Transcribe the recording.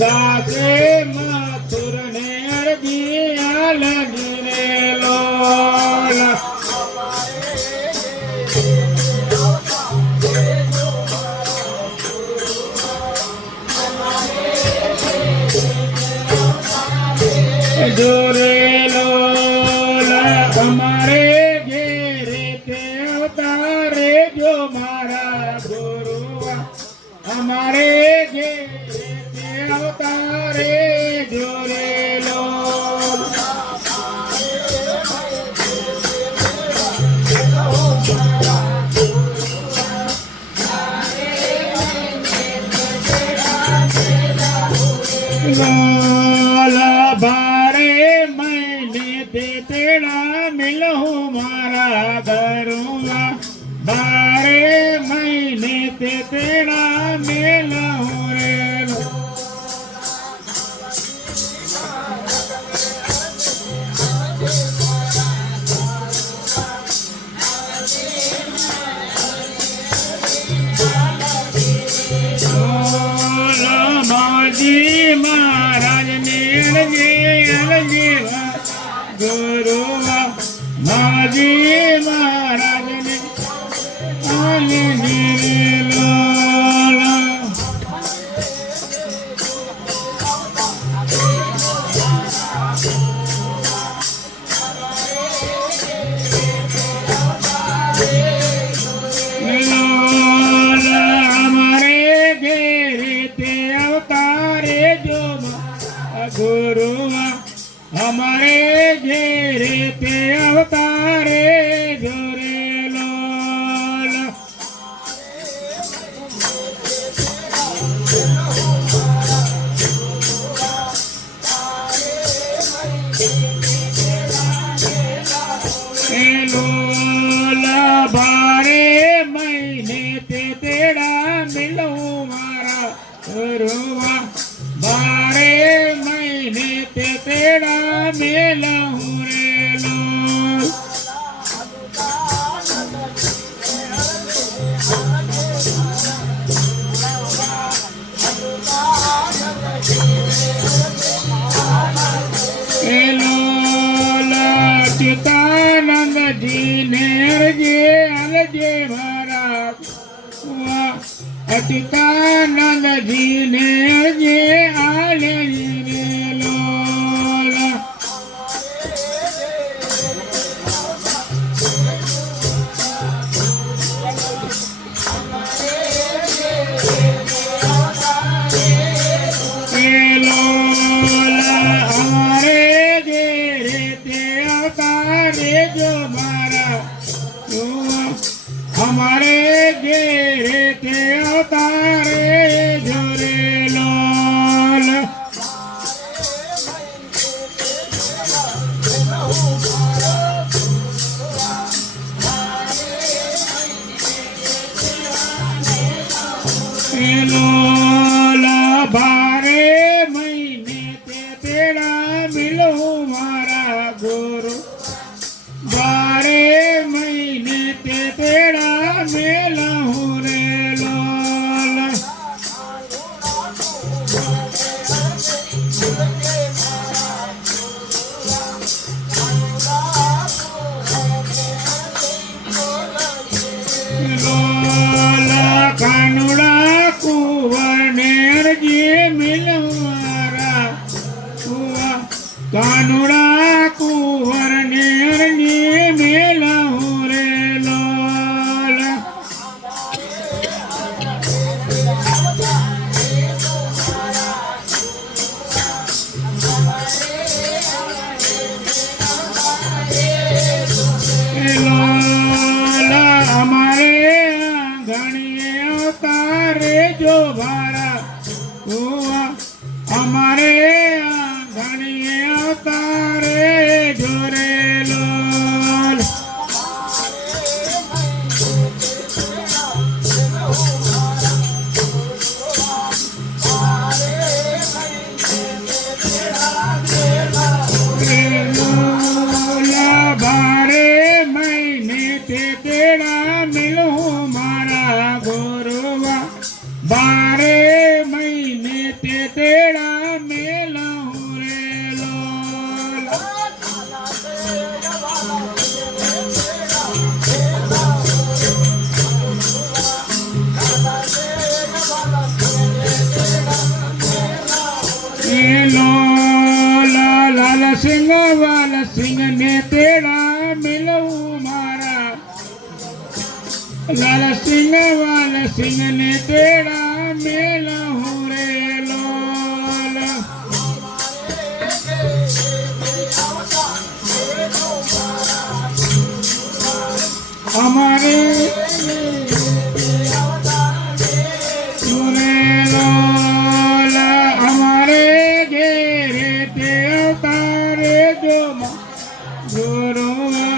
दासे मथुर ने अर्जिया लगी रे लोला जोरे लोला हमारे घेरे ते अवतारे जो मारा गुरुआ हमारे घेरे ते अवतारे जोरे लोला बारे महीने ते तेरा मिलूं मारा करूँगा बारे महीने ते तेरा मिलूं रे माजी महाराज ने अलगे गुरुआ माजी महाराज ने अलगे लोला लोला हमारे घेरे ते अवतारे जो गुरुआ हमारे घेरे ते अवतारे जोरे लोला लोला बारे महीने ते तेरा मिलूं मारा गुरुआ बारे महीने ते तेरा मिलूं रे लोला चितानंद जी ने अलगे महाराज चितानंद जी ने अलगे लोला लोला हमारे घेरे ते अवतारे जो मारा हमारे घेरे ते अवतारे जोरे लोला लोला बारे महीने ते तेरा मिलूं मारा गुरु बारे महीने ते तेरा मिलूं रे लोला लोला कानुड़ा कुंवर ने अर्जी मिलूं मारा कानुड़ा कुंवर ने अर्जी मिलूं रे लोला लोला हमारे आंगणिए अवतारे जो भारा हुआ हमारे आंगणिए अवतारे जोरे लोला बारे महीने ते तेरा मिलूं मारा गुरुआ बारे महीने ते तेरा સિંહને તેડા મેલહું રે લોલ અમારે સુરે લોલ અમારે ઘેરે તે અવતારે જો ગુરુ